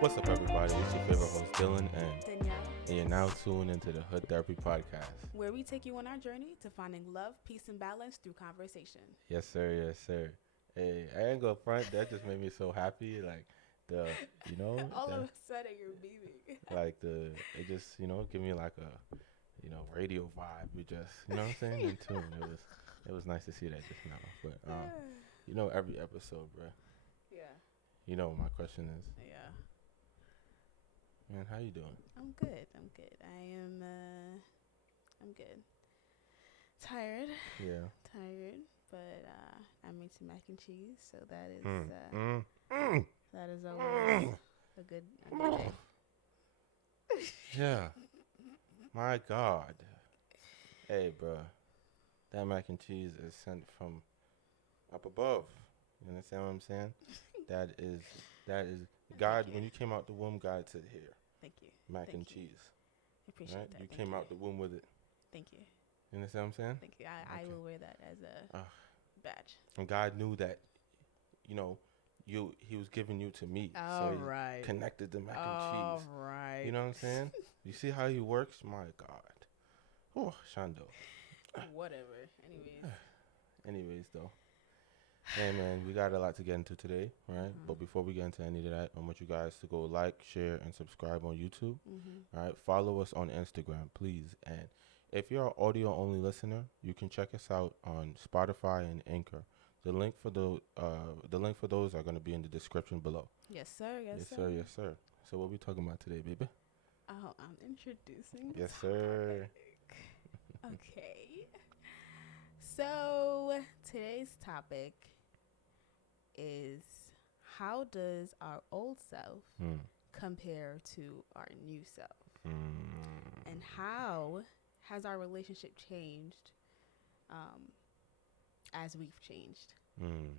What's up, everybody? It's your favorite host, Dylan, and Danielle, you're now tuned into the HoodTherapy podcast. where we take you on our journey to finding love, peace, and balance through conversation. Yes, sir. Yes, sir. Hey, I ain't gonna front. That just made me so happy. Like All of that, a sudden you're beaming. it just, give me like a, radio vibe. We just, what I'm saying, in tune. It was nice to see that just now. But every episode, bro. Yeah. My question is, Yeah. man, how you doing? I'm good. I'm good. Tired, Yeah. but I made some mac and cheese, so that is Mm, mm. that is always a good day. Yeah. My God. Hey, bro. That mac and cheese is sent from up above. You understand what I'm saying? That is God. you. When you came out the womb, God said, "Here, Thank you. mac Thank and you. cheese." Appreciate Right? that. You Thank came out the womb with it. Thank you. You understand what I'm saying? Thank you. I Okay. will wear that as a Uh, badge. and God knew that, He was giving you to me, so He Right. connected the mac and All cheese. right. You know what I'm saying? You see how He works? My God. Oh, Shando. Whatever. Anyways. Anyways, though. Hey, man, we got a lot to get into today, right? Mhm. But before we get into any of that, I want you guys to go like, share, and subscribe on YouTube. Mm-hmm. All right, follow us on Instagram, please. And if you're an audio-only listener, you can check us out on Spotify and Anchor. The link for those are going to be in the description below. Yes, sir. Yes, sir. Yes, sir. So what we talking about today, baby? Oh, I'm introducing. Yes, sir. Okay. So today's topic is, how does our old self Hmm. compare to our new self? Mm. And how has our relationship changed as we've changed? Mm.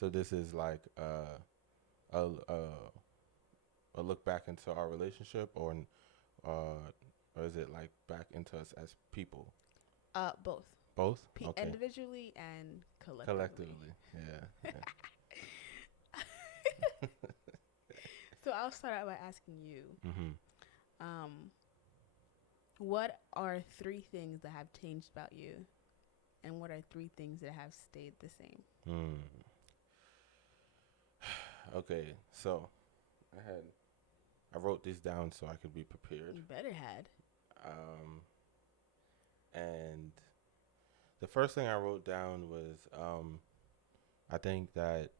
So this is like a look back into our relationship, or is it like back into us as people? Both. Both. Okay. Individually and collectively. Yeah. So I'll start out by asking you, Mm-hmm. what are 3 things that have changed about you, and what are 3 things that have stayed the same? Okay. So I wrote this down so I could be prepared. You better had. And the first thing I wrote down was I think that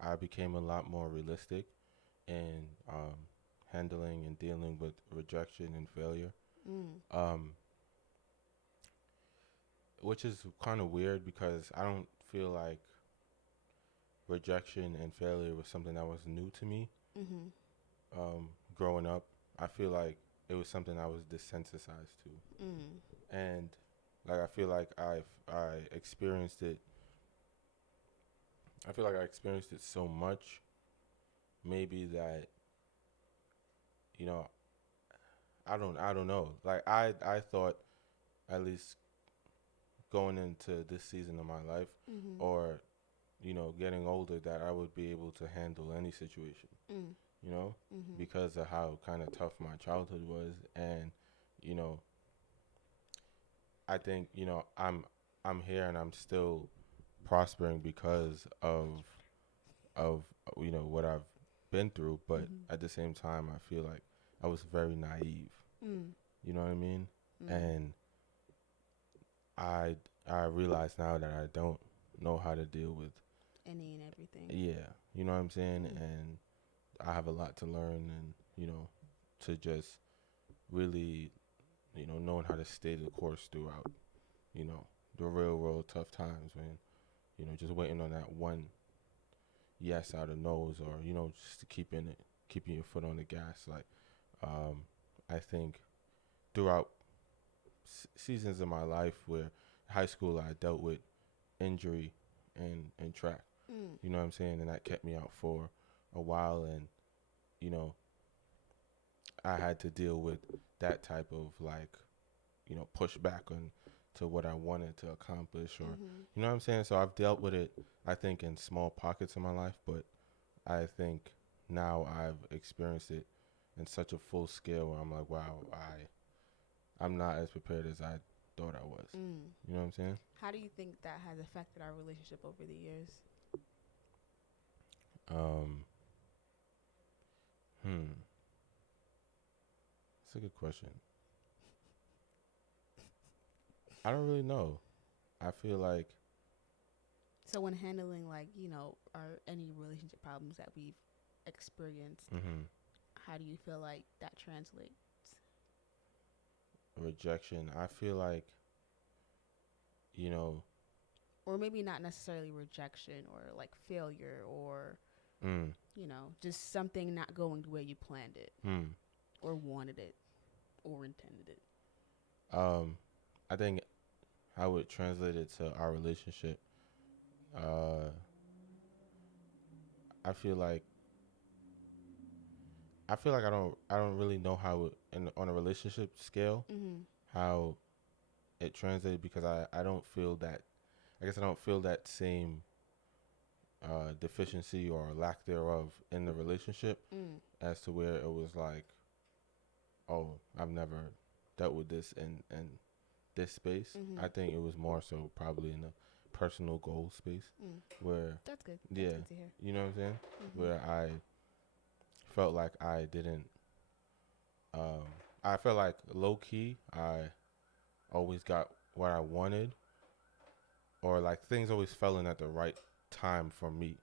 I became a lot more realistic in handling and dealing with rejection and failure. Which is kind of weird because I don't feel like rejection and failure was something that was new to me. Growing up, I feel like it was something I was desensitized to, and like I feel like I experienced it. I feel like I experienced it so much, maybe that, I don't know. Like I thought, at least going into this season of my life, or getting older, that I would be able to handle any situation. Because of how kind of tough my childhood was, and I think I'm here and I'm still prospering because of what I've been through, but at the same time I feel like I was very naive. You know what I mean? And I realize now that I don't know how to deal with Any and everything. yeah, you know what I'm saying? And I have a lot to learn, and to just really knowing how to stay the course throughout the real world tough times, when just waiting on that one yes out of no's, or just keeping your foot on the gas. Like I think throughout seasons of my life, where high school I dealt with injury and track, you know what I'm saying, and that kept me out for a while, and I had to deal with that type of like pushback on to what I wanted to accomplish, or you know what I'm saying. So I've dealt with it, I think, in small pockets of my life, but I think now I've experienced it in such a full scale where I'm like, wow, I'm not as prepared as I thought I was. You know what I'm saying? How do you think that has affected our relationship over the years? That's a good question. I don't really know. I feel like So when handling like, our any relationship problems that we've experienced, how do you feel like that translates? rejection. I feel like, you know, Or maybe not necessarily rejection or like failure or just something not going the way you planned it or wanted it or intended it. I think I would translate it to our relationship. I feel like I don't really know how on a relationship scale how it translated because I don't feel that I guess I don't feel that same deficiency or lack thereof in the relationship as to where it was like, oh, I've never dealt with this in this space. I think it was more so probably in a personal goal space where That's good. That's good to hear. you know what I'm saying? Where I felt like I didn't I felt like low key I always got what I wanted, or like things always fell in at the right time for me.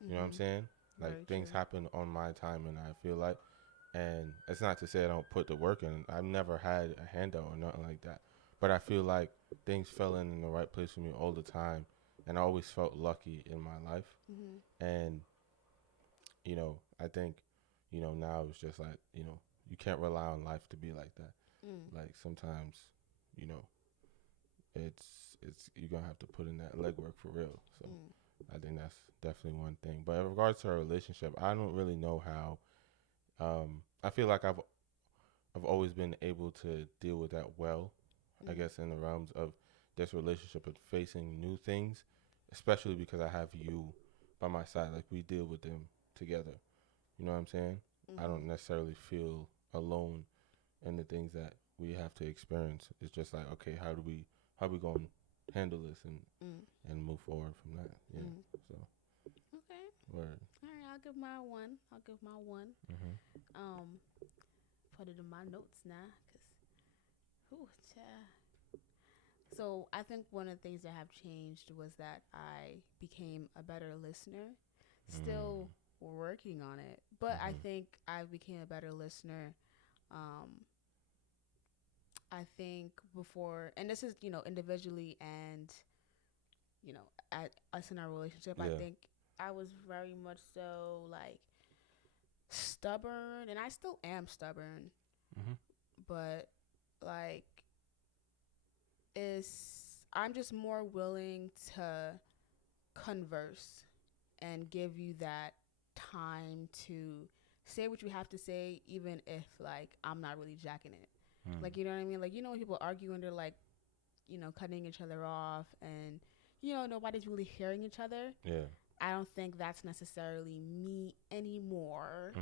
You know what I'm saying? Like Very things true. happen on my time, and I feel like, and it's not to say I don't put the work in. I've never had a handout or nothing like that, but I feel like things fell in the right place for me all the time, and I always felt lucky in my life. And I think, now it's just like, you can't rely on life to be like that. Like sometimes, you know, it's you're gonna have to put in that legwork for real. So I think that's definitely one thing. But in regards to our relationship, I don't really know how. I feel like I've always been able to deal with that well. I guess in the realms of this relationship and facing new things, especially because I have you by my side. Like we deal with them together. You know what I'm saying? I don't necessarily feel alone in the things that we have to experience. It's just like, okay, how we gonna handle this and move forward from that? Yeah. So. Okay. Word. All right. I'll give my one. Put it in my notes now, So I think one of the things that have changed was that I became a better listener. Still working on it, but I think I became a better listener. I think before, and this is individually and at us in our relationship. Yeah. I think I was very much so like stubborn, and I still am stubborn, but like I'm just more willing to converse and give you that time to say what you have to say, even if like I'm not really jacking it. Like, you know what I mean? Like, when people argue and they're like, cutting each other off and nobody's really hearing each other. Yeah. I don't think that's necessarily me anymore.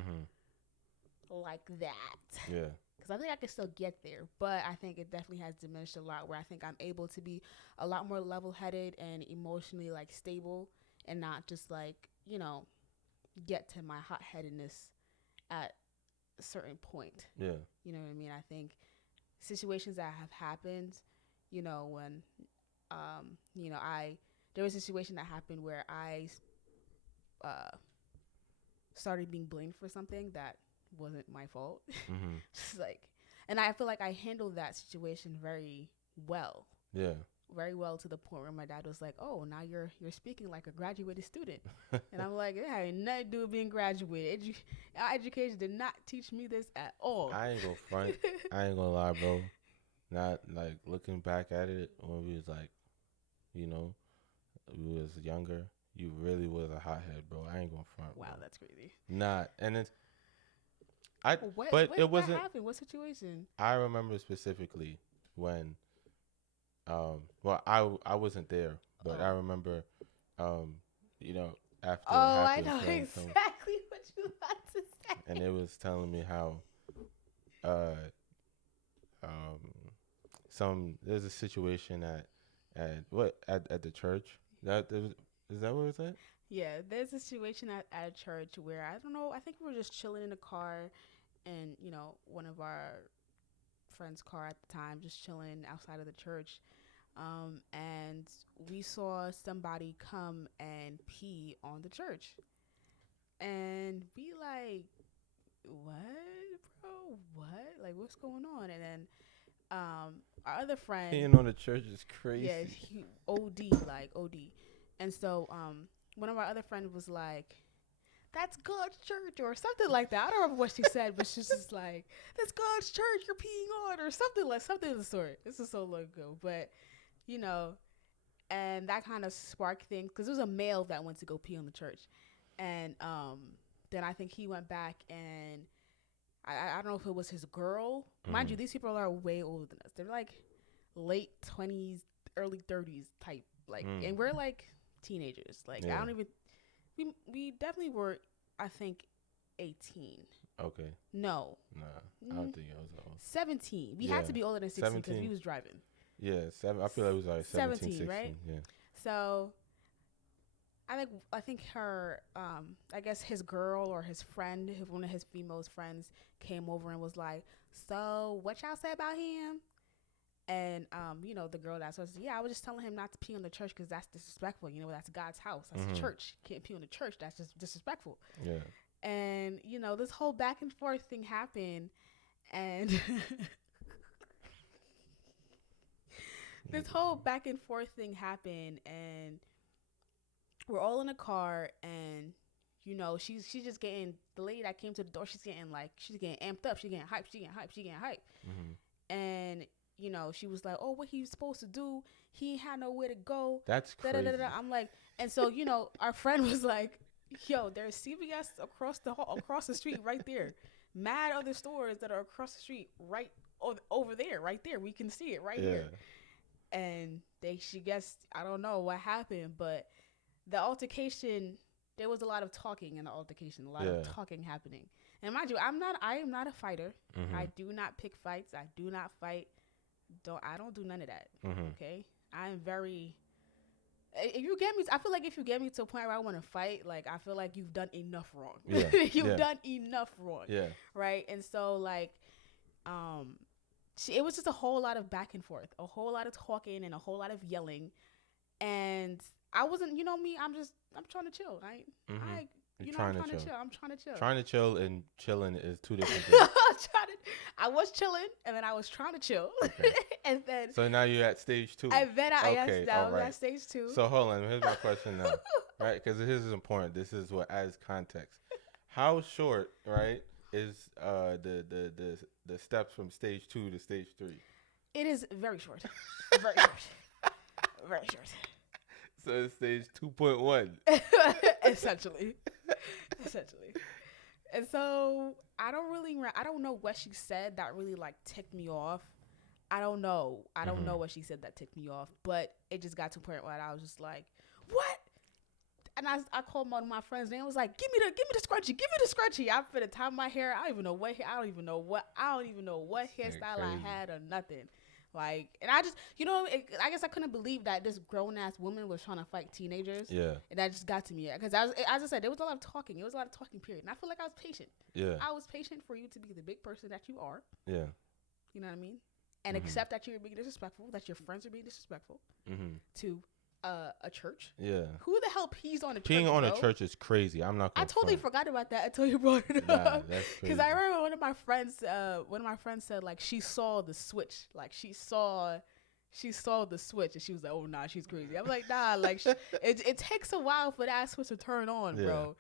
Like that. Yeah. Because I think I can still get there, but I think it definitely has diminished a lot, where I think I'm able to be a lot more level-headed and emotionally like stable, and not just like get to my hot-headedness at a certain point. Yeah. You know what I mean? I think situations that have happened, when there was a situation that happened where I started being blamed for something that wasn't my fault. Just like, and I feel like I handled that situation very well. Yeah. Very well, to the point where my dad was like, "Oh, now you're speaking like a graduated student," and I'm like, "It had nothing to do with being graduated. Our education did not teach me this at all." I ain't gonna front. I ain't gonna lie, bro. Not like looking back at it when we was like, we was younger. You really was a hothead, bro. I ain't gonna front. Wow, bro. that's crazy. Not, and it's What happened? What situation? I remember specifically when, well, I wasn't there, but I remember, after it happened. I know exactly what you about to say. And it was telling me how uh there's a situation at the church is that where it's at? Yeah, there's a situation at a church where I don't know. I think we were just chilling in a car, and one of our friend's car at the time, just chilling outside of the church. And we saw somebody come and pee on the church, and be like, "What, bro? What? Like, what's going on?" And then our other friend, Peeing on the church is crazy. yeah, he OD. And so one of our other friends was like, "That's God's church," or something like that. I don't remember what she said, but she's just like, "That's God's church you're peeing on," or something of the sort. This is so long ago, but and that kind of sparked things because it was a male that went to go pee on the church, and then I think he went back, and I don't know if it was his girl. Mind you, these people are way older than us. They're like late 20s, early 30s type, like, and we're like teenagers. Like, I don't even. We definitely were, I think, 18. Okay. No. Nah, I don't think I was old. 17. We had to be older than 16 because we was driving. Yeah, I feel like it was like 17, 16, right? Yeah. So, I think her, I guess his girl or his friend, one of his female friends, came over and was like, "So, what y'all say about him?" And, the girl that says, "Yeah, I was just telling him not to pee on the church because that's disrespectful. That's God's house. That's a church. Can't pee on the church. That's just disrespectful." Yeah. And, this whole back and forth thing happened. And this whole back and forth thing happened. And we're all in a car. And, she's just getting, the lady that came to the door, she's getting amped up. She's getting hyped. And, she was like, "Oh, what he was supposed to do? He ain't had nowhere to go." That's crazy. I'm like, and so, our friend was like, "Yo, there's CVS across the street right there. Mad other stores that are across the street right over there, right there. We can see it right here." And she guessed, I don't know what happened, but the altercation, there was a lot of talking in the altercation, a lot of talking happening. And mind you, I am not a fighter. I do not pick fights. I do not fight. I don't do none of that. Okay, I am very. If you get me, I feel like if you get me to a point where I want to fight, like, I feel like you've done enough wrong. You've done enough wrong. Yeah. Right. And so, like, it was just a whole lot of back and forth, a whole lot of talking, and a whole lot of yelling. And I wasn't, me. I'm trying to chill. Right. I'm trying to chill. I'm trying to chill. Trying to chill and chilling is two different things. I was chilling, and then I was trying to chill. Okay. And then. So now you're at stage 2. And then I was at stage 2. So hold on. Here's my question now. Right? Because this is important. This is what adds context. How short, right, is the steps from stage 2 to stage 3? It is very short. Very short. Very short. So it's stage 2.1. Essentially. And so I don't know what she said that really, like, ticked me off. I don't know what she said that ticked me off, but it just got to a point where I was just like, "What?" And I called one of my friends and I was like, give me the scrunchie. I'm finna tie my hair. I don't even know what hairstyle I had or nothing. Like, and I just, I guess I couldn't believe that this grown ass woman was trying to fight teenagers. Yeah. And that just got to me. Because as I said, there was a lot of talking. It was a lot of talking, period. And I feel like I was patient. Yeah. I was patient for you to be the big person that you are. Yeah. You know what I mean? And accept that you're being disrespectful, that your friends are being disrespectful to a church. Yeah. Who the hell pees on a church? Peeing on a church is crazy. I'm not. I totally forgot about that until you brought it up. That's crazy. Because I remember one of my friends said, like, she saw the switch. Like, she saw the switch, and she was like, "Oh nah, she's crazy." I'm like, "Nah, like it takes a while for that switch to turn on, bro."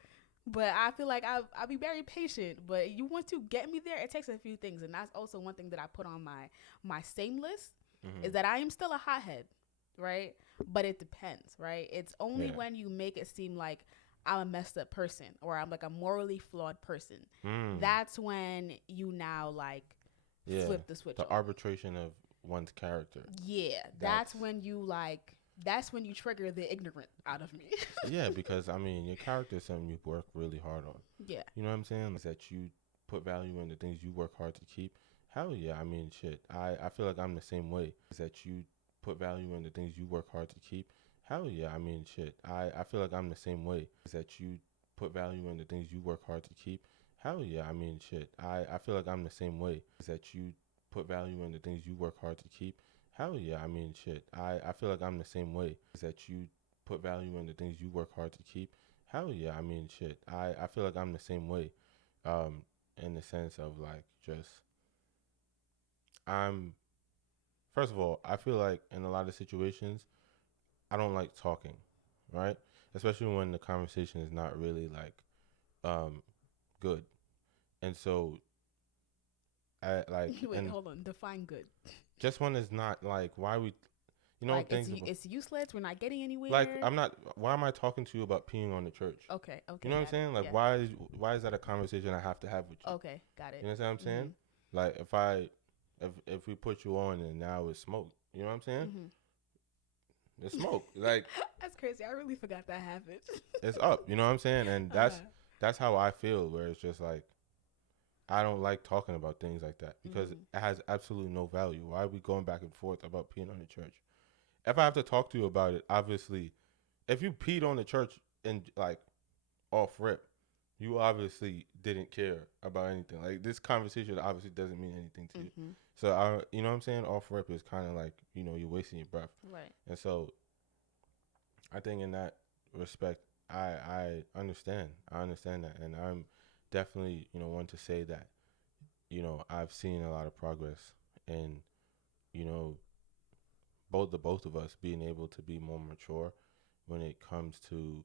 But I feel like I'll be very patient. But you want to get me there, it takes a few things, and that's also one thing that I put on my same list is that I am still a hothead, right? But it depends, right? It's only when you make it seem like I'm a messed up person or I'm like a morally flawed person. That's when you now like flip the switch. The arbitration of one's character. Yeah, that's when you like that's when you trigger the ignorant out of me. Yeah, because I mean, your character is something you work really hard on. Yeah. You know what I'm saying? Is that you put value in the things you work hard to keep? Hell yeah. I mean, shit. I feel like I'm the same way. Is that you put value in the things you work hard to keep? Hell yeah. I mean, shit. I feel like I'm the same way. Is that you put value in the things you work hard to keep? Hell yeah. I mean, shit. I feel like I'm the same way. Is that you put value in the things you work hard to keep? Hell yeah. I mean, shit. I feel like I'm the same way. Is that you put value in the things you work hard to keep? Hell yeah. I mean, shit. I feel like I'm the same way. In the sense of like just I'm first of all, I feel like in a lot of situations I don't like talking, right? Especially when the conversation is not really like good. And so I like Wait, and hold on. Define good. just when it's not like why we Like things it's useless. We're not getting anywhere. like I'm not why am I talking to you about peeing on the church? Okay. You know what I'm saying? Like why is that a conversation I have to have with you? Okay, got it. You know what I'm saying? Like if we put you on and now it's smoke, you know what I'm saying? It's smoke. Like That's crazy. I really forgot that happened. it's up, you know what I'm saying? And that's how I feel, where it's just like I don't like talking about things like that because it has absolutely no value. Why are we going back and forth about peeing on the church? If I have to talk to you about it, obviously, if you peed on the church and like off rip, you obviously didn't care about anything. Like this conversation obviously doesn't mean anything to you. So you know what I'm saying? Off rip is kind of like, you know, you're wasting your breath. Right. And so I think in that respect, I understand. I understand that. And I'm definitely, you know, one to say that, you know, I've seen a lot of progress in, you know, both of us being able to be more mature when it comes to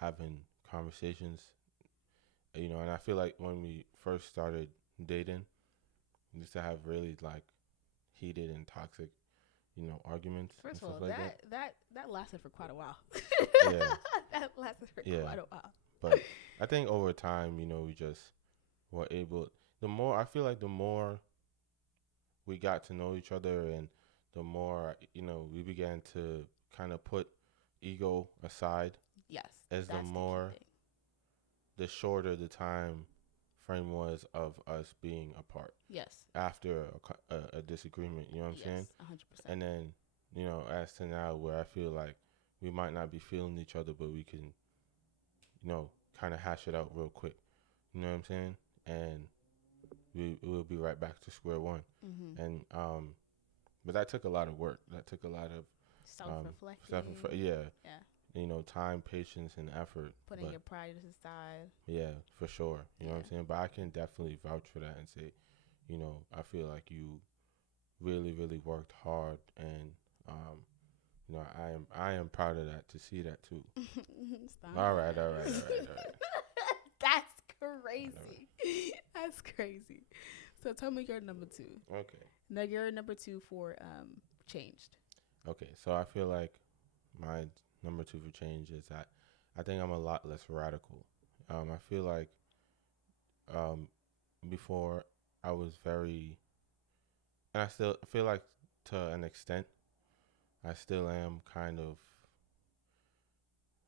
having conversations, you know. And I feel like when we first started dating, we used to have really like heated and toxic, you know, arguments. First and of all, stuff like that lasted for quite a while. Yeah. That lasted for quite a while. But I think over time, you know, we just were able. The more I feel like, the more we got to know each other, and the more, you know, we began to kind of put ego aside. Yes. As the more, the shorter the time frame was of us being apart. Yes. After a disagreement, you know what I'm saying? 100%. And then, you know, as to now, where I feel like we might not be feeling each other, but we can, you know, kind of hash it out real quick. You know what I'm saying? And we'll be right back to square one. And but that took a lot of work. That took a lot of self-reflection. Yeah. You know, time, patience, and effort. Putting your pride aside. Yeah, for sure. You know what I'm saying? But I can definitely vouch for that and say, you know, I feel like you really, really worked hard, and you know, I am proud of that, to see that too. All right. That's crazy. That's crazy. So tell me your number two. Okay. Now your number two for changed. Okay, so I feel like my number two for change is that I think I'm a lot less radical. I feel like before I was very, and I still feel like to an extent, I still am kind of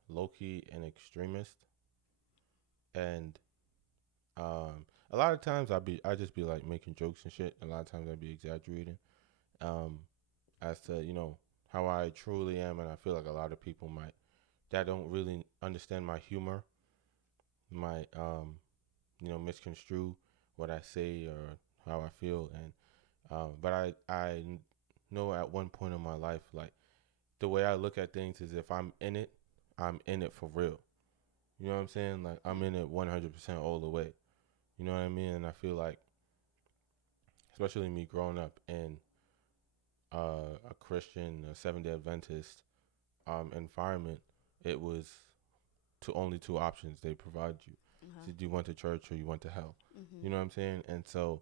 low-key an extremist. And a lot of times I just be like making jokes and shit. A lot of times I'd be exaggerating as to, you know, how I truly am. And I feel like a lot of people that don't really understand my humor might, you know, misconstrue what I say or how I feel. And but I know at one point in my life, like, the way I look at things is, if I'm in it for real. You know what I'm saying? Like, I'm in it 100% all the way. You know what I mean? And I feel like, especially me growing up in a Christian, a Seventh-day Adventist environment, it was only two options they provide you. So you went to church or you went to hell. You know what I'm saying? And so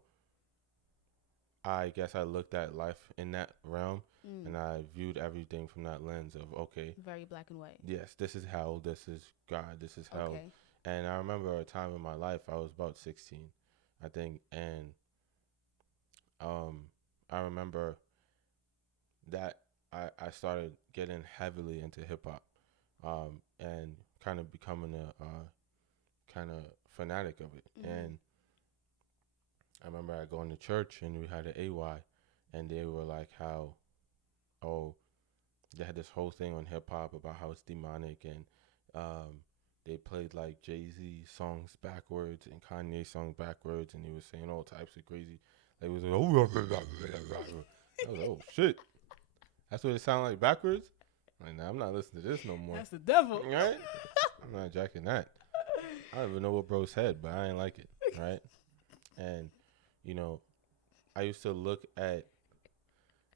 I guess I looked at life in that realm, and I viewed everything from that lens of, okay, very black and white. Yes, this is hell, this is God, this is hell. Okay. And I remember a time in my life, I was about 16, I think, and I remember that I started getting heavily into hip hop, and kind of becoming a kind of fanatic of it. Mm-hmm. And I remember I going to church and we had an AY, and they were like how, oh, they had this whole thing on hip hop about how it's demonic, and they played like Jay-Z songs backwards and Kanye songs backwards, and he was saying all types of crazy. Like, it was like, I was like, oh shit, that's what it sounded like backwards. Like, nah, I'm not listening to this no more. That's the devil, right? I'm not jacking that. I don't even know what bro said, but I ain't like it, right? And you know, I used to look at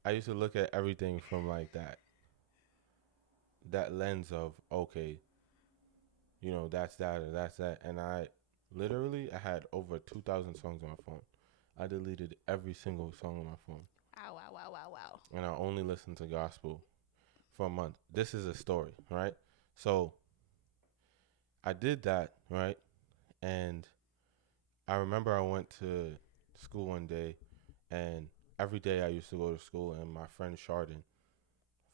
everything from like that lens of, okay, you know, that's that or that's that. And I had over 2,000 songs on my phone. I deleted every single song on my phone. Wow. And I only listened to gospel for a month. This is a story, right? So I did that, right? And I remember I went to school one day, and every day I used to go to school, and my friend Chardon,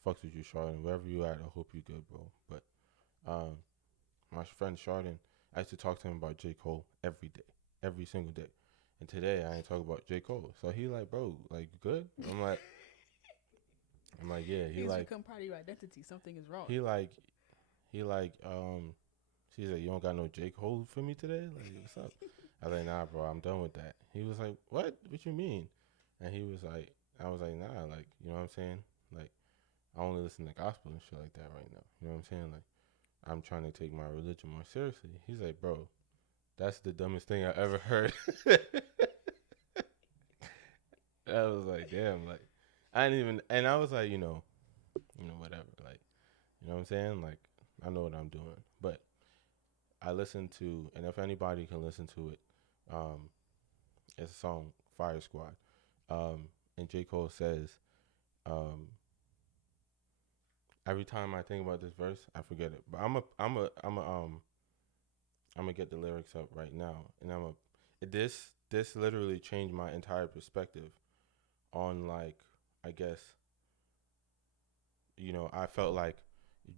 fucks with you, Chardon, wherever you at, I hope you good, bro. But my friend Chardon, I used to talk to him about J. Cole every day, every single day. And today I ain't talking about J. Cole. So he like, bro, like, you good? I'm like, yeah. He like, become part of your identity. Something is wrong. he like, she's like, you don't got no J. Cole for me today? Like, what's up? I was like, nah, bro, I'm done with that. He was like, what? What you mean? And he was like, I was like, nah, like, you know what I'm saying? Like, I only listen to gospel and shit like that right now. You know what I'm saying? Like, I'm trying to take my religion more seriously. He's like, bro, that's the dumbest thing I ever heard. I was like, damn, like, I didn't even, and I was like, you know, whatever, like, you know what I'm saying? Like, I know what I'm doing, but I listened to, and if anybody can listen to it, it's a song, Fire Squad, and J. Cole says, every time I think about this verse, I forget it, but I'm gonna get the lyrics up right now, and this literally changed my entire perspective on, like, I guess, you know, I felt like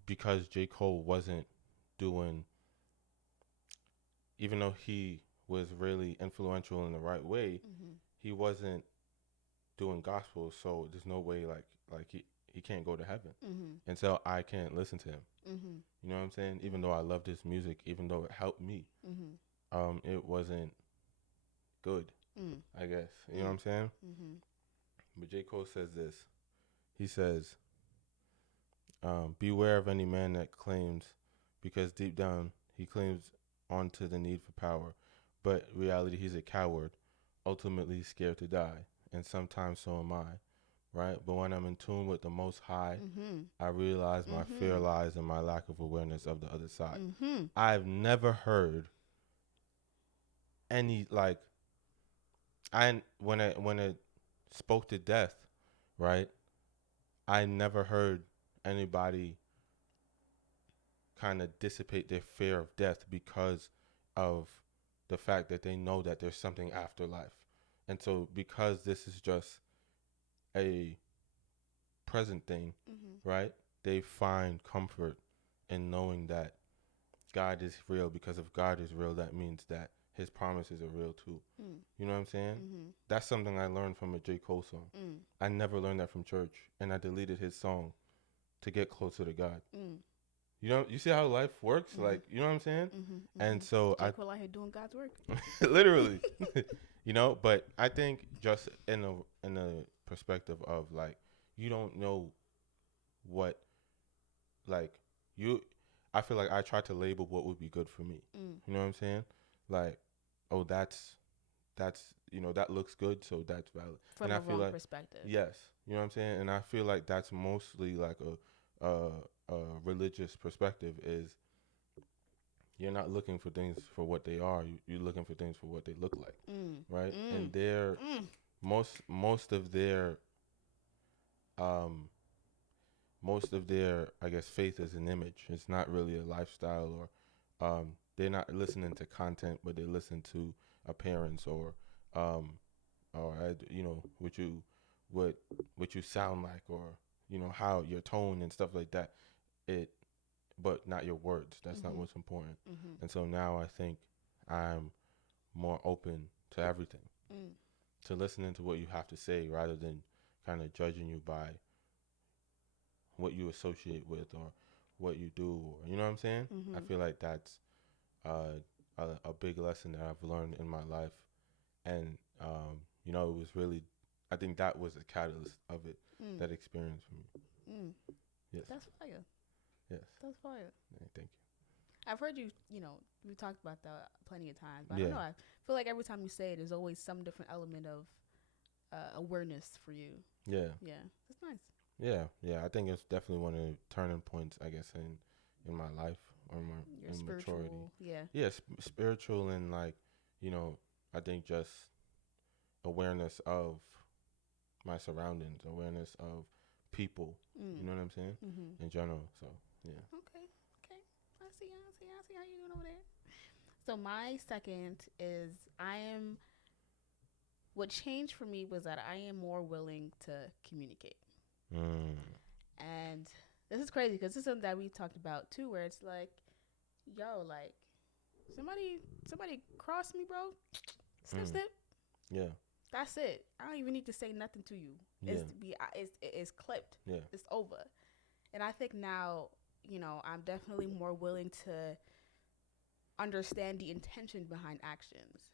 because J. Cole wasn't doing, even though he was really influential in the right way, he wasn't doing gospel, so there's no way like he can't go to heaven. And so I can't listen to him. You know what I'm saying? Even though I loved his music, even though it helped me, it wasn't good, I guess. You know what I'm saying? But J. Cole says this. He says, beware of any man that claims, because deep down he claims onto the need for power, but reality he's a coward, ultimately scared to die, and sometimes so am I, right? But when I'm in tune with the Most High, I realize my fear lies in my lack of awareness of the other side. I've never heard any, like, when it spoke to death, right? I never heard anybody kind of dissipate their fear of death because of the fact that they know that there's something after life. And so because this is just a present thing, right? They find comfort in knowing that God is real, because if God is real, that means that his promises are real too. You know what I'm saying? That's something I learned from a J. Cole song. I never learned that from church, and I deleted his song to get closer to God. You know, you see how life works? Like, you know what I'm saying? And so J. Cole out here doing God's work. literally, you know, but I think just in a perspective of, like, you don't know what, like, I feel like I try to label what would be good for me. You know what I'm saying? Like, oh, that's, you know, that looks good, so that's valid. From a wrong perspective. Yes. You know what I'm saying? And I feel like that's mostly like a religious perspective, is you're not looking for things for what they are. You're looking for things for what they look like, right? And they're most of their I guess faith is an image. It's not really a lifestyle, or they're not listening to content, but they listen to appearance, or you know, what you sound like, or how your tone and stuff like that, but not your words. That's not Mhm. what's important. Mhm. And so now I think I'm more open to everything, Mm. to listening to what you have to say rather than kind of judging you by what you associate with or what you do, or you know what I'm saying? I Mhm. feel like that's uh, a big lesson that I've learned in my life, and it was really, I think that was the catalyst of it, Mm. that experience for me. Mm. Yes, That's fire. yes. That's fire. Yeah, thank I've heard you. We talked about that plenty of times, but I you. don't Yeah, know. I feel like every time you say it, there's always some different element of awareness for you. yeah, Yeah, that's nice. yeah. I think it's definitely one of the turning points, I guess, in my life, or my Your in maturity. spiritual, yeah. Yeah, spiritual, and like, you know, I think just awareness of my surroundings, awareness of people. Mm. You know what I'm saying? Mhm. In general. So yeah. Okay. Okay. I see. I see. I see how you doing over there. So my second is I am. What changed for me was that I am more willing to communicate, Mm. and this is crazy because this is something that we talked about too, where it's like, yo, like somebody cross me, bro. Snip, Mm. snip. Yeah. That's it. I don't even need to say nothing to you. Yeah. It's clipped. Yeah. It's over. And I think now, I'm definitely more willing to understand the intention behind actions.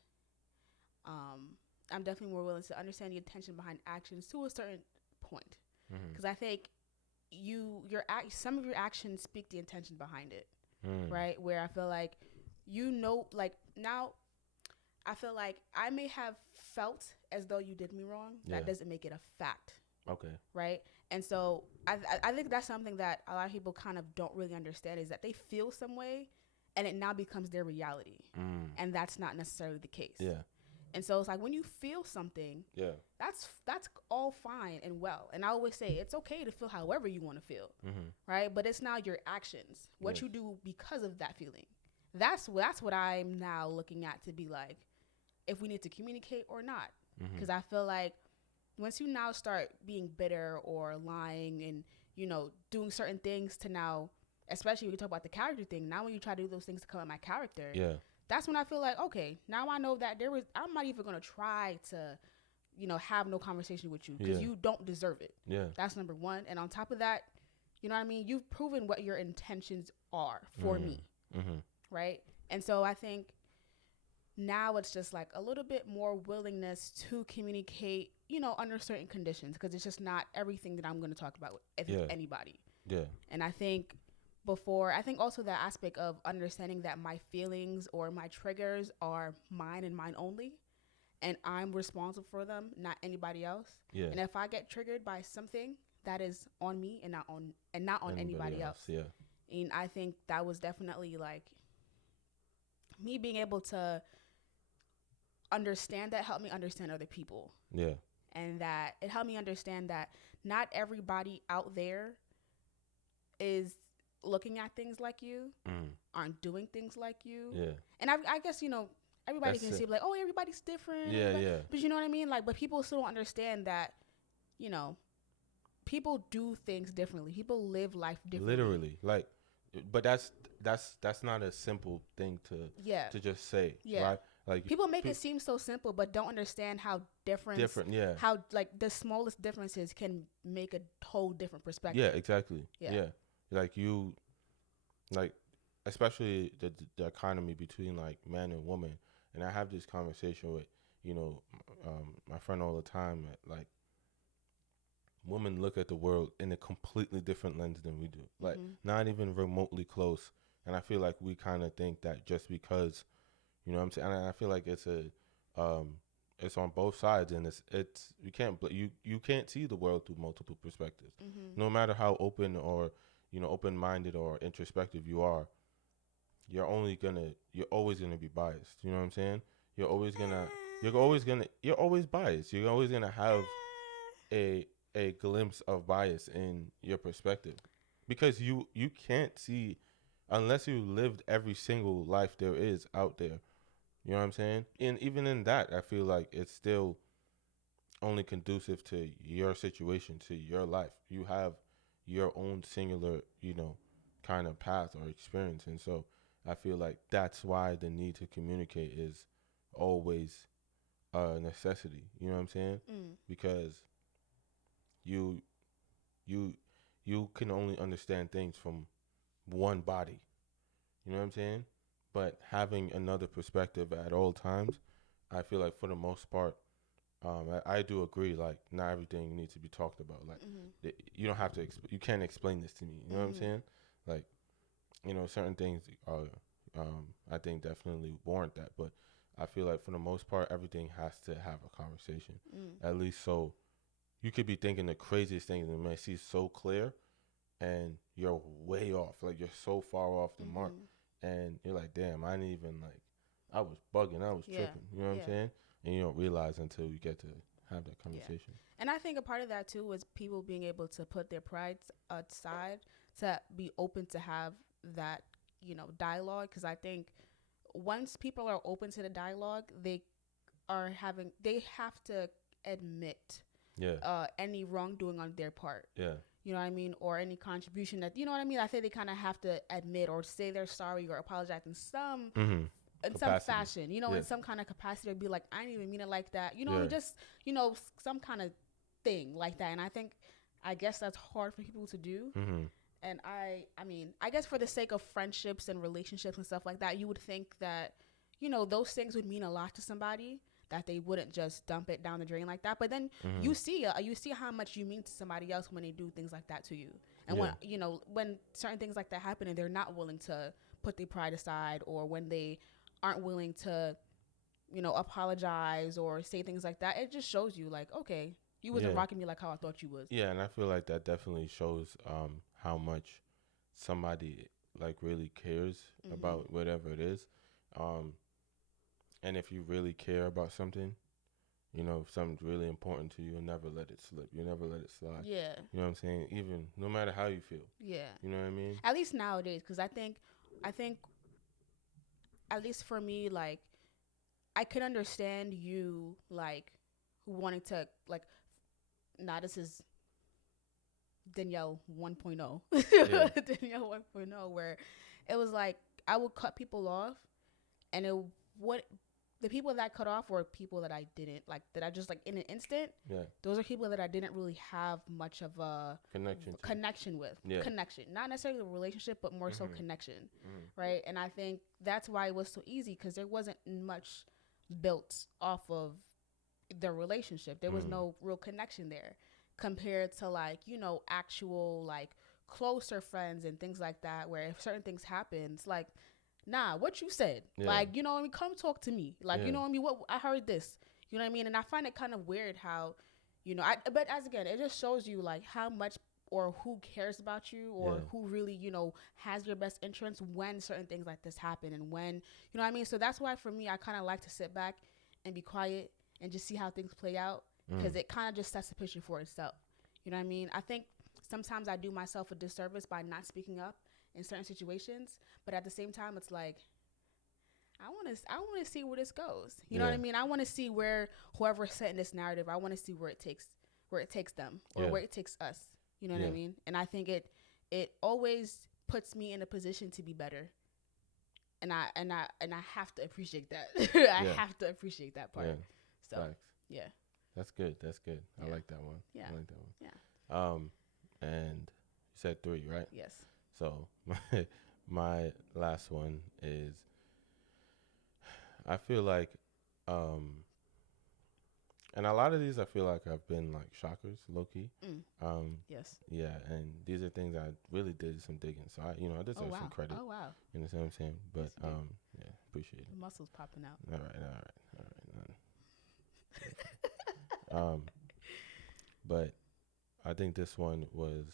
Um, I'm definitely more willing to understand the intention behind actions to a certain point, Mm. because I think some of your actions speak the intention behind it, Mm. right? Where I feel like, like now I feel like I may have felt as though you did me wrong. Yeah. That doesn't make it a fact, Okay. right? And so I think that's something that a lot of people kind of don't really understand, is that they feel some way and it now becomes their reality. Mm. And that's not necessarily the case. Yeah. And so it's like when you feel something, Yeah. that's all fine and well. And I always say it's okay to feel however you want to feel, Mm-hmm. right? But it's now your actions, what Yes. you do because of that feeling. That's what I'm now looking at to be like, if we need to communicate or not. Mm-hmm. Because I feel like once you now start being bitter or lying and, doing certain things to now, especially when you talk about the character thing, now when you try to do those things to come at my character, Yeah. that's when I feel like, okay, now I know that I'm not even going to try to, have no conversation with you because Yeah. you don't deserve it. Yeah. That's number one. And on top of that, you know what I mean? You've proven what your intentions are for me, Mm-hmm. right? And so I think now it's just like a little bit more willingness to communicate, under certain conditions, because it's just not everything that I'm going to talk about with anybody. Yeah. And I think also that aspect of understanding that my feelings or my triggers are mine and mine only, and I'm responsible for them, not anybody else. Yeah. And if I get triggered by something, that is on me and not on anybody else. Yeah. And I think that was definitely like me being able to understand that helped me understand other people. Yeah. And that it helped me understand that not everybody out there is looking at things like you, aren't doing things like you. Yeah. And I guess, everybody That's can see like, oh, everybody's different. Yeah, yeah. But you know what I mean? Like, but people still don't understand that, people do things differently. People live life differently. Literally. Like, but that's not a simple thing to just say. Yeah. Right? Like, people make it seem so simple, but don't understand how different. Yeah. How like the smallest differences can make a whole different perspective. Yeah, exactly. Yeah. Like especially the economy between like man and woman, and I have this conversation with my friend all the time. Like, women look at the world in a completely different lens than we do. Like, not even remotely close. And I feel like we kind of think that just because, you know what I'm saying? And I feel like it's on both sides, and it's you can't see the world through multiple perspectives. No matter how open or open-minded or introspective you are, you're always gonna be biased. You know what I'm saying? You're always biased. You're always gonna have a glimpse of bias in your perspective, because you can't see unless you lived every single life there is out there. You know what I'm saying? And even in that, I feel like it's still only conducive to your situation, to your life. You have your own singular, kind of path or experience. And so I feel like that's why the need to communicate is always a necessity. You know what I'm saying? Because you you you can only understand things from one body. You know what I'm saying? But having another perspective at all times, I feel like for the most part, I do agree. Like, not everything needs to be talked about. Like, you don't have to. You can't explain this to me. You know what I'm saying? Like, certain things are, I think definitely warrant that. But I feel like for the most part, everything has to have a conversation. At least so you could be thinking the craziest things and man see so clear, and you're way off. Like, you're so far off the mark, and you're like, damn, I didn't even I was bugging, I was tripping. You know what I'm saying? And you don't realize until you get to have that conversation. And I think a part of that too was people being able to put their pride aside to be open to have that, dialogue. Because I think once people are open to the dialogue, they have to admit any wrongdoing on their part. Yeah. You know what I mean? Or any contribution that, you know what I mean? I think they kind of have to admit or say they're sorry or apologize in some fashion, in some kind of capacity, to be like, I didn't even mean it like that. Just, some kind of thing like that. And I guess that's hard for people to do. And I mean, I guess for the sake of friendships and relationships and stuff like that, you would think that, those things would mean a lot to somebody, that they wouldn't just dump it down the drain like that. But then you see how much you mean to somebody else when they do things like that to you. And when certain things like that happen and they're not willing to put their pride aside, or when they aren't willing to, apologize or say things like that, it just shows you like, okay, you wasn't rocking me like how I thought you was. Yeah, and I feel like that definitely shows how much somebody really cares about whatever it is. And if you really care about something, if something's really important to you, you'll never let it slip. You'll never let it slide. Yeah. You know what I'm saying? Even no matter how you feel. Yeah. You know what I mean? At least nowadays, because I think, at least for me, like, I can understand you, like, wanting to, like, this is Danielle 1.0. Yeah. Danielle 1.0, where it was like, I would cut people off, and the people that I cut off were people that I didn't like, that I just like in an instant. Yeah. Those are people that I didn't really have much of a connection with. Yeah. Connection, not necessarily a relationship, but more so connection, right? And I think that's why it was so easy, because there wasn't much built off of the relationship. There was no real connection there, compared to actual closer friends and things like that, where if certain things happen, it's like, nah, what you said, come talk to me, what I heard this, you know what I mean? And I find it kind of weird how, but as again, it just shows you how much or who cares about you, or who really, has your best interests when certain things like this happen, and when, you know what I mean? So that's why for me, I kind of like to sit back and be quiet and just see how things play out, because it kind of just sets a picture for itself. You know what I mean? I think sometimes I do myself a disservice by not speaking up in certain situations, but at the same time, it's like, I want to see where this goes. You know what I mean? I want to see where whoever's setting this narrative, I want to see where it takes them, or where it takes us. You know what I mean? And I think it always puts me in a position to be better. And I have to appreciate that. I have to appreciate that part. Yeah. So, Facts. yeah. That's good. Yeah. I like that one. Yeah. I like that one. Yeah. And you said 3, right? Yes. So my last one is, I feel like, and a lot of these I feel like have been shockers, low key. Yes. Yeah, and these are things I really did some digging. So I deserve some credit. Oh wow. You know what I'm saying? But Yes, yeah, appreciate it. The muscles popping out. All right. But I think this one was,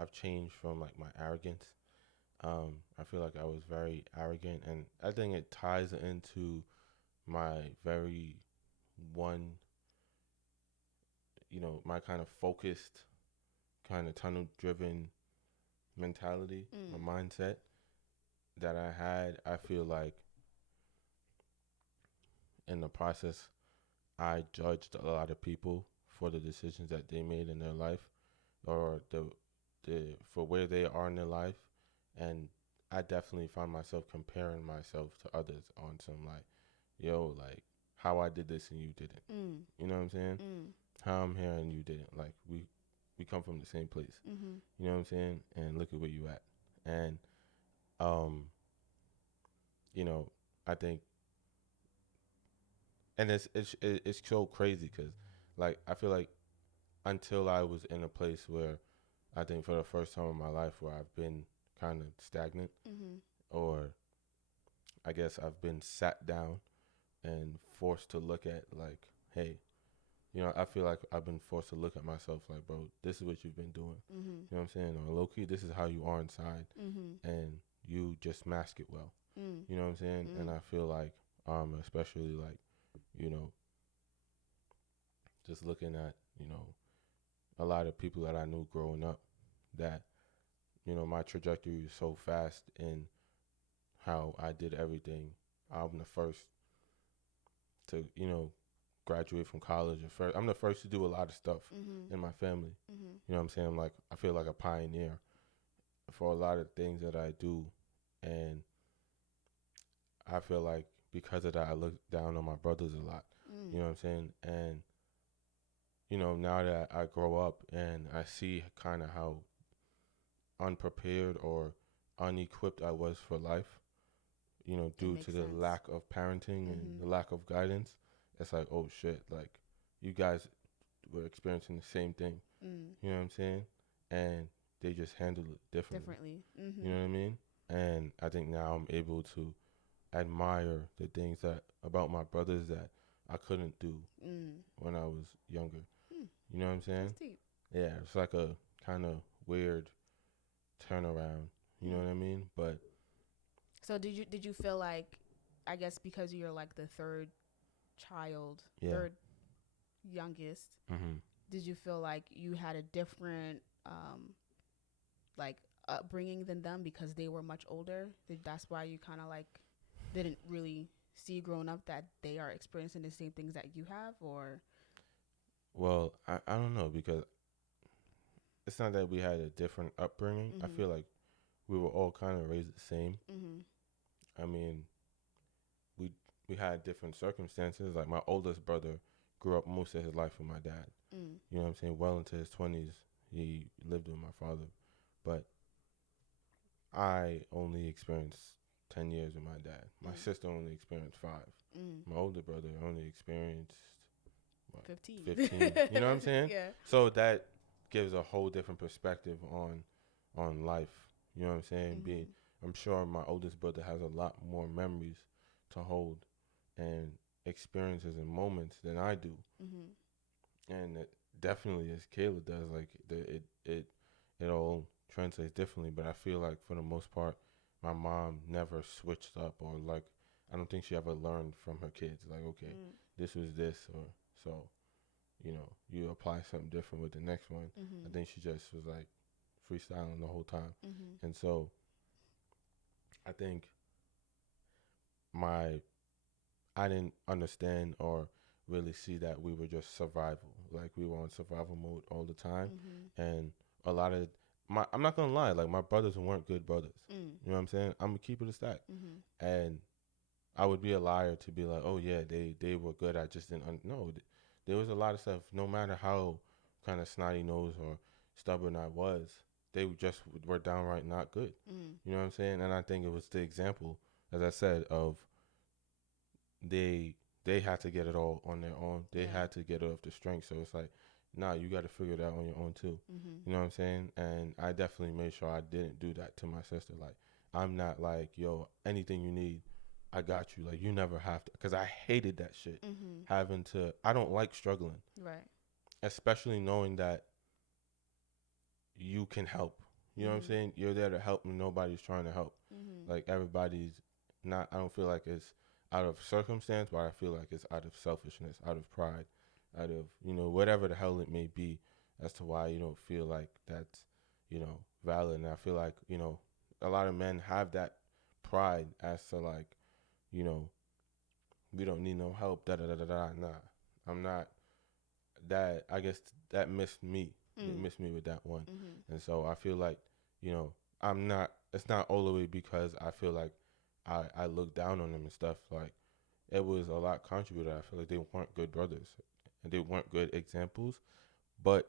I've changed from my arrogance. I feel like I was very arrogant, and I think it ties into my very my kind of focused, kind of tunnel driven mentality, my mindset that I had. I feel like in the process, I judged a lot of people for the decisions that they made in their life, or the for where they are in their life, and I definitely find myself comparing myself to others on some like, yo, like how I did this and you didn't. You know what I'm saying? How I'm here and you didn't. Like we come from the same place. You know what I'm saying? And look at where you at. And um, you know, I think, and it's so crazy because, like, I feel like until I was in a place where I think for the first time in my life where I've been kind of stagnant, or I guess I've been sat down and forced to look at like, hey, I feel like I've been forced to look at myself like, bro, this is what you've been doing. You know what I'm saying? Or low key, this is how you are inside, and you just mask it well. You know what I'm saying? And I feel like, especially like, just looking at, a lot of people that I knew growing up, that, my trajectory was so fast in how I did everything. I'm the first to, graduate from college. I'm the first to do a lot of stuff in my family. You know what I'm saying? Like, I feel like a pioneer for a lot of things that I do. And I feel like because of that, I look down on my brothers a lot. You know what I'm saying? And, now that I grow up and I see kind of how unprepared or unequipped I was for life, due to the lack of parenting and the lack of guidance, it's like, oh shit, like you guys were experiencing the same thing. You know what I'm saying? And they just handled it differently. You know what I mean? And I think now I'm able to admire the things that about my brothers that I couldn't do when I was younger. You know what I'm saying? That's deep. Yeah, it's like a kind of weird turnaround. You know what I mean? But so did you feel like, I guess because you're like the third child, third youngest, did you feel like you had a different like upbringing than them because they were much older? That's why you kind of like didn't really see growing up that they are experiencing the same things that you have? Or well, I don't know, because it's not that we had a different upbringing. I feel like we were all kind of raised the same. I mean, we had different circumstances. Like my oldest brother grew up most of his life with my dad. You know what I'm saying? Well into his 20s, he lived with my father. But I only experienced 10 years with my dad. My sister only experienced 5. My older brother only experienced 15. 15. You know what I'm saying? Yeah. So that gives a whole different perspective on life. You know what I'm saying? I'm sure my oldest brother has a lot more memories to hold and experiences and moments than I do. And it definitely, as Kayla does, like it all translates differently. But I feel like for the most part, my mom never switched up, or like I don't think she ever learned from her kids. Like, okay, this was this, or so, you apply something different with the next one. I think she just was like freestyling the whole time. And so I think I didn't understand or really see that we were just survival. Like we were on survival mode all the time. And a lot of I'm not gonna lie, like my brothers weren't good brothers. You know what I'm saying? I'm gonna keep it a stack. And I would be a liar to be like, oh yeah, they were good. I just didn't know. There was a lot of stuff. No matter how kind of snotty nosed or stubborn I was, they just were downright not good. You know what I'm saying? And I think it was the example, as I said, of they had to get it all on their own. They had to get it off the strength. So it's like, nah, you got to figure it out on your own too. You know what I'm saying? And I definitely made sure I didn't do that to my sister. Like, I'm not like, yo, anything you need, I got you. Like, you never have to. Because I hated that shit. I don't like struggling. Right. Especially knowing that you can help. You know what I'm saying? You're there to help and nobody's trying to help. Like, everybody's not, I don't feel like it's out of circumstance, but I feel like it's out of selfishness, out of pride, out of, whatever the hell it may be as to why you don't feel like that's, valid. And I feel like, a lot of men have that pride as to like, we don't need no help. Da da da da da. Nah, I'm not. That I guess that missed me. It missed me with that one, and so I feel like, I'm not. It's not all the way because I feel like I look down on them and stuff. Like it was a lot contributed. I feel like they weren't good brothers, and they weren't good examples. But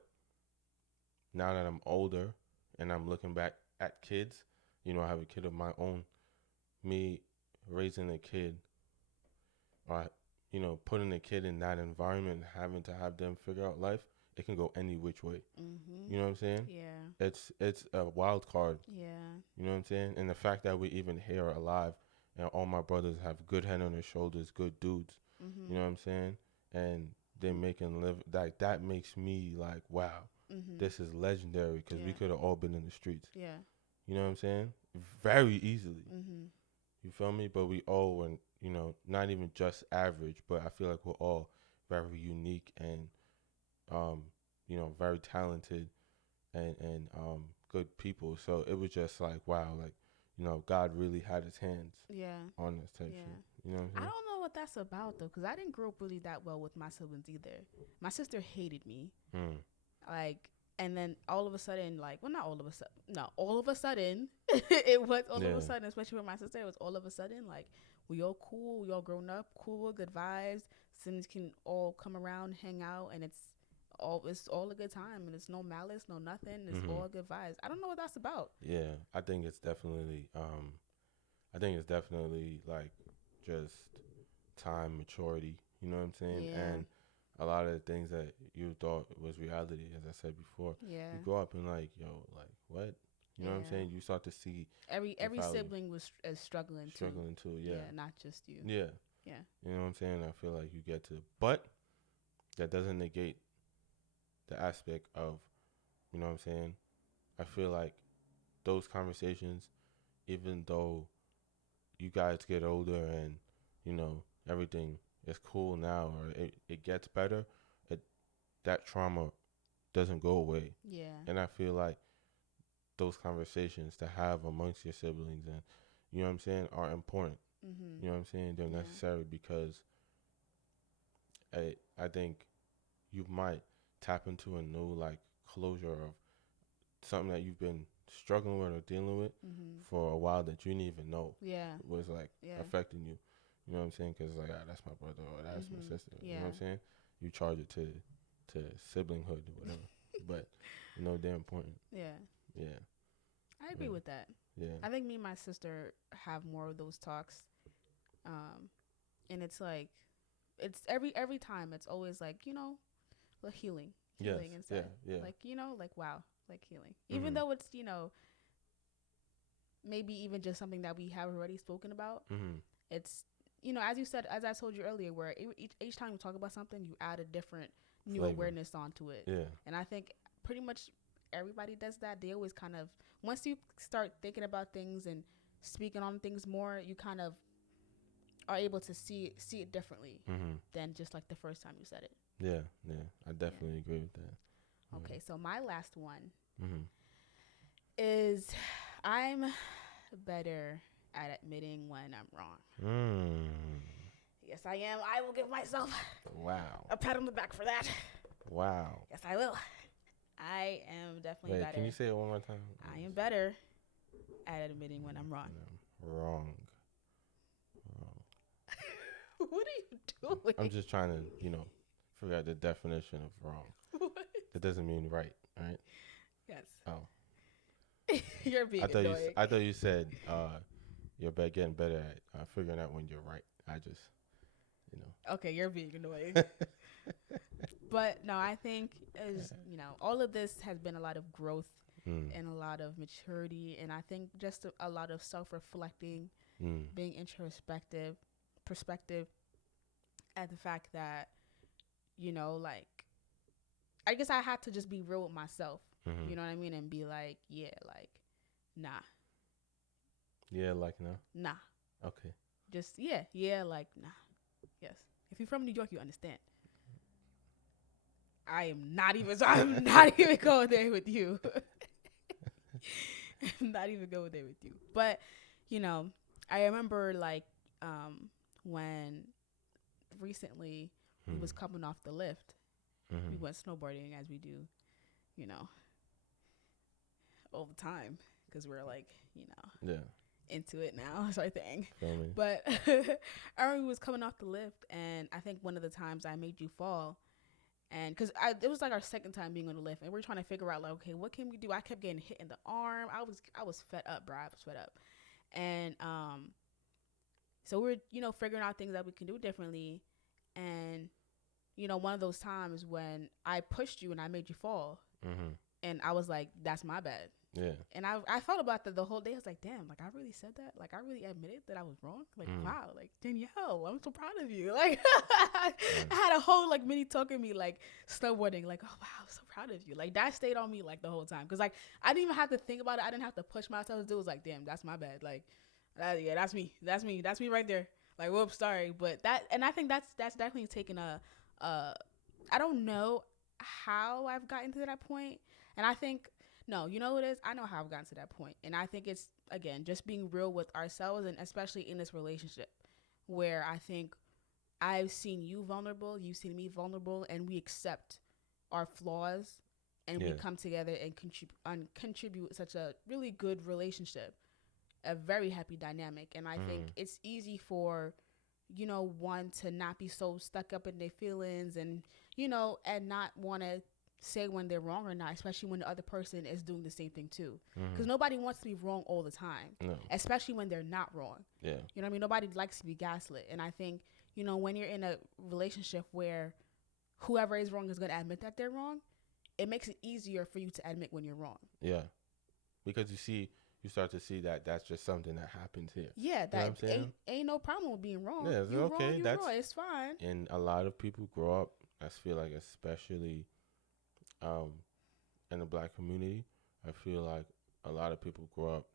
now that I'm older and I'm looking back at kids, I have a kid of my own. Me raising a kid, or putting a kid in that environment, having to have them figure out life, it can go any which way. You know what I'm saying? Yeah. It's a wild card. Yeah. You know what I'm saying? And the fact that we even here alive, and all my brothers have good head on their shoulders, good dudes. You know what I'm saying? And they making live that makes me like, wow, this is legendary, because we could have all been in the streets. Yeah. You know what I'm saying? Very easily. You feel me? But we all were, not even just average, but I feel like we're all very unique and, very talented and good people. So it was just like, wow, like, God really had his hands on this type shit. You know what I'm saying? I don't know what that's about, though, because I didn't grow up really that well with my siblings either. My sister hated me. Like, and then all of a sudden, like, well, not all of a sudden. No, all of a sudden, it was all of a sudden, especially with my sister, it was all of a sudden, like, we all cool, we all grown up, cool, good vibes. Siblings can all come around, hang out, and it's all a good time, and it's no malice, no nothing. It's all good vibes. I don't know what that's about. Yeah, I think it's definitely like just time, maturity. You know what I'm saying? Yeah. And a lot of the things that you thought was reality, as I said before, you grow up and like, yo, like what? You know what I'm saying? You start to see every sibling was struggling too. Yeah, not just you. Yeah. You know what I'm saying? I feel like you get to, but that doesn't negate the aspect of, you know what I'm saying? I feel like those conversations, even though you guys get older and, everything is cool now, or it gets better, that trauma doesn't go away. Yeah. And I feel like those conversations to have amongst your siblings and, you know what I'm saying, are important. You know what I'm saying? They're necessary, because I think you might tap into a new, like, closure of something that you've been struggling with or dealing with for a while that you didn't even know was, like, affecting you. You know what I'm saying? Because, like, that's my brother, or that's my sister. You know what I'm saying? You charge it to siblinghood or whatever. But, they're important. Yeah. Yeah. I agree with that. Yeah. I think me and my sister have more of those talks. And it's like, it's every time it's always like, like healing and stuff. Yeah. Like, like, wow, like healing. Even though it's, maybe even just something that we have already spoken about. It's, as you said, as I told you earlier, where each time you talk about something, you add a different new flavor, awareness onto it. Yeah. And I think pretty much everybody does that. They always kind of, once you start thinking about things and speaking on things more, you kind of are able to see it differently than just like the first time you said it. Yeah. I definitely agree with that. Okay, so my last one is, I'm better at admitting when I'm wrong. Yes, I am. I will give myself a pat on the back for that. Wow. Yes, I will. I am definitely better. Can you say it one more time? I am better at admitting when I'm wrong. Wrong. What are you doing? I'm just trying to, figure out the definition of wrong. What? It doesn't mean right, right? Yes. Oh. You're being annoying. I thought you said you're getting better at figuring out when you're right. I just, Okay, you're being annoying. But no, I think, all of this has been a lot of growth and a lot of maturity. And I think just a lot of self-reflecting, being introspective, perspective at the fact that, like, I guess I had to just be real with myself. You know what I mean? And be like, nah. Yeah, like no? Nah. Okay. Just, like, nah. Yes. If you're from New York, you understand. I'm not even going there with you. I'm not even going there with you. But, I remember, like, when recently we was coming off the lift. We went snowboarding as we do, you know, all the time because we're like, you know, into it now sort of thing. But I remember we was coming off the lift, and I think one of the times I made you fall. And because it was like our second time being on the lift, and we were trying to figure out like, okay, what can we do? I kept getting hit in the arm. I was fed up, bro. I was fed up, and so we're, you know, figuring out things that we can do differently. And you know, one of those times when I pushed you and I made you fall, and I was like, that's my bad. Yeah. And I thought about that the whole day. I was like, damn, like I really said that. Like I really admitted that I was wrong. Like, wow, like Danielle, I'm so proud of you. Like I had a whole like mini talk of me like snowboarding, like, oh wow, I'm so proud of you. Like that stayed on me like the whole time. Cause like I didn't even have to think about it. I didn't have to push myself to do it. It was like, damn, that's my bad. Like yeah, that's me. That's me right there. Like, whoops, sorry. But that, and I think that's definitely taken I don't know how I've gotten to that point. And I think, no, you know what it is? I know how I've gotten to that point. And I think it's, again, just being real with ourselves, and especially in this relationship where I think I've seen you vulnerable, you've seen me vulnerable, and we accept our flaws, and we come together and contribute such a really good relationship, a very happy dynamic. And I think it's easy for, you know, one to not be so stuck up in their feelings and, you know, and not want to say when they're wrong or not, especially when the other person is doing the same thing too. Because nobody wants to be wrong all the time, especially when they're not wrong. Yeah. You know what I mean? Nobody likes to be gaslit. And I think, you know, when you're in a relationship where whoever is wrong is going to admit that they're wrong, it makes it easier for you to admit when you're wrong. Yeah. Because you start to see that that's just something that happens here. Yeah, that you know ain't no problem with being wrong. Yeah, you're okay. Wrong, you're wrong. It's fine. And a lot of people grow up, I feel like, especially in the Black community, I feel like a lot of people grow up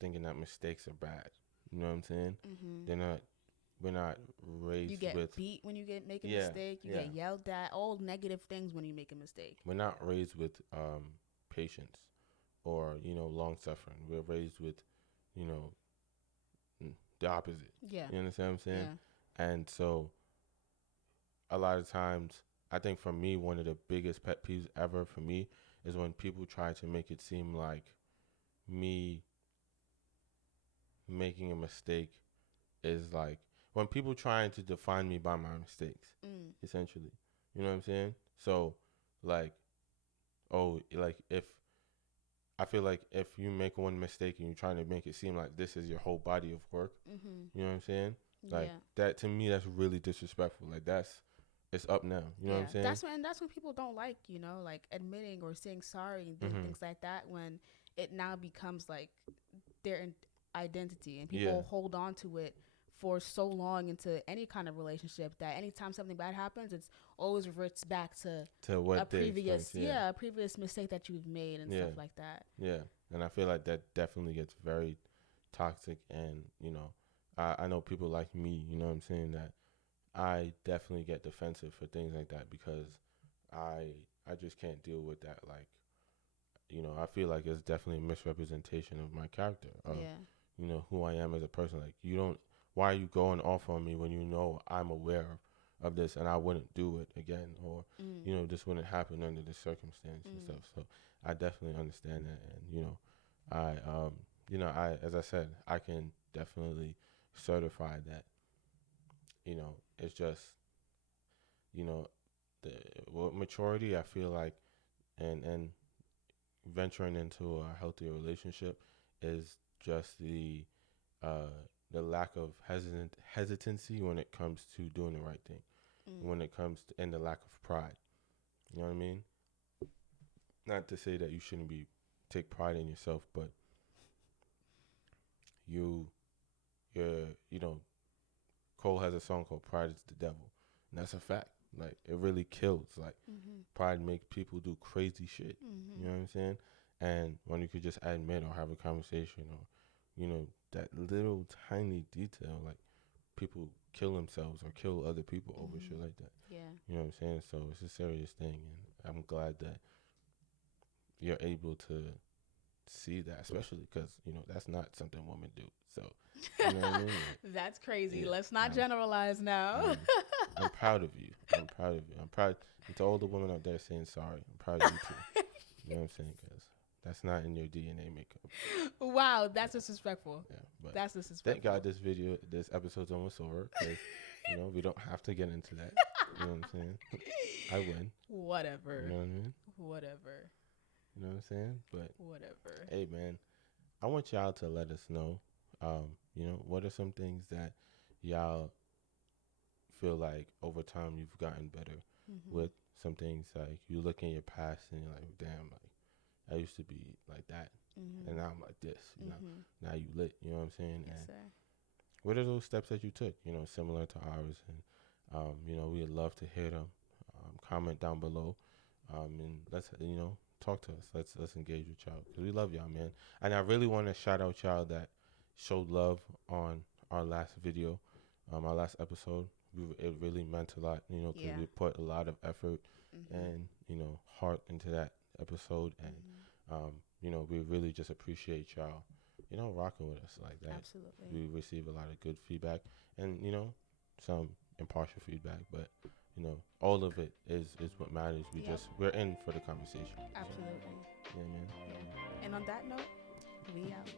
thinking that mistakes are bad. You know what I'm saying? We're not raised with... You get beat when you make a mistake. You get yelled at. All negative things when you make a mistake. We're not raised with patience or, you know, long suffering. We're raised with, you know, the opposite. Yeah. You understand what I'm saying? Yeah. And so a lot of times, I think for me, one of the biggest pet peeves ever for me is when people try to make it seem like me making a mistake is like, when people trying to define me by my mistakes, essentially. You know what I'm saying? So, like, I feel like if you make one mistake and you're trying to make it seem like this is your whole body of work, you know what I'm saying? Like, that, to me, that's really disrespectful. Like, it's up now. You know what I'm saying? That's when people don't like, you know, like admitting or saying sorry and doing things like that, when it now becomes like their identity, and people hold on to it for so long into any kind of relationship that anytime something bad happens, it's always reverts back to what a previous a previous mistake that you've made and stuff like that. Yeah. And I feel like that definitely gets very toxic. And, you know, I know people like me, you know what I'm saying, that I definitely get defensive for things like that, because I just can't deal with that. Like, you know, I feel like it's definitely a misrepresentation of my character, of, you know, who I am as a person. Like, why are you going off on me when you know I'm aware of this and I wouldn't do it again, or, you know, this wouldn't happen under this circumstance and stuff. So I definitely understand that. And, you know, as I said, I can definitely certify that, you know, it's just, you know, maturity, I feel like, and venturing into a healthier relationship is just the lack of hesitancy when it comes to doing the right thing, when it comes to, and the lack of pride. You know what I mean? Not to say that you shouldn't take pride in yourself, but you know, Cole has a song called "Pride is the Devil," and that's a fact. Like, it really kills. Like, pride makes people do crazy shit. You know what I'm saying? And when you could just admit or have a conversation, or, you know, that little tiny detail, like people kill themselves or kill other people over shit like that. Yeah. You know what I'm saying? So it's a serious thing, and I'm glad that you're able to see that, especially because that's not something women do. So you know what I mean? That's crazy. Yeah, Let's not I'm- generalize now. I'm proud of you. I'm proud of you. I'm proud. And to all the women out there saying sorry, I'm proud of you too. You know what I'm saying? Because that's not in your DNA makeup. Wow, that's disrespectful. Yeah, but That's disrespectful. thank God this episode's almost over. 'Cause, we don't have to get into that. You know what I'm saying? I win. Whatever. You know what I mean? Whatever. You know what I'm saying? But Whatever. hey, man, I want y'all to let us know. What are some things that y'all feel like over time you've gotten better with? Some things like you look in your past and you're like, damn, like I used to be like that, and now I'm like this. Now you lit. You know what I'm saying? Yes, And sir. what are those steps that you took? Similar to ours, and we'd love to hear them. Comment down below, and let's talk to us. Let's engage with y'all because we love y'all, man. And I really want to shout out y'all that showed love on our last video, our last episode. It really meant a lot, because Yeah. we put a lot of effort and heart into that episode, and we really just appreciate y'all, rocking with us like that. Absolutely. We receive a lot of good feedback and some impartial feedback, but all of it is what matters. We're in for the conversation. Absolutely. So, yeah, man. Yeah. And on that note, we out.